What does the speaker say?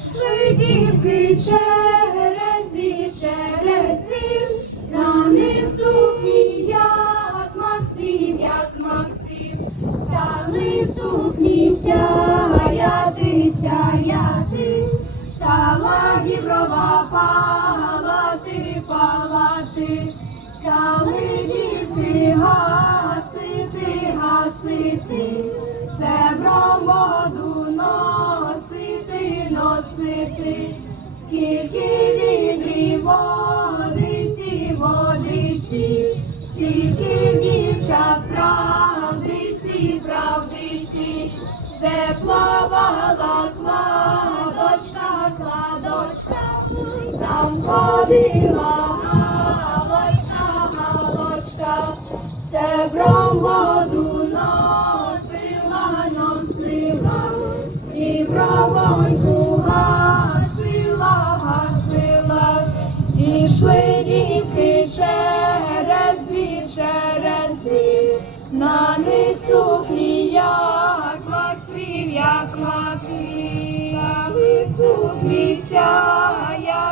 Шли дівки через бій, через він, на них сукні, як макців, як макців, стали сукні сяяти, сяяти, стала діброва палати, носити, скільки відрів водиці, водиці, скільки дівчат правдиці, правдиці, де плавала кладочка, кладочка, там ходила галочка, галочка, це воду носила, носила, бровоньку гасила, і йшли дівки через дві, через дві, на них сукні, як максів, як максів, стали сукні сяяти,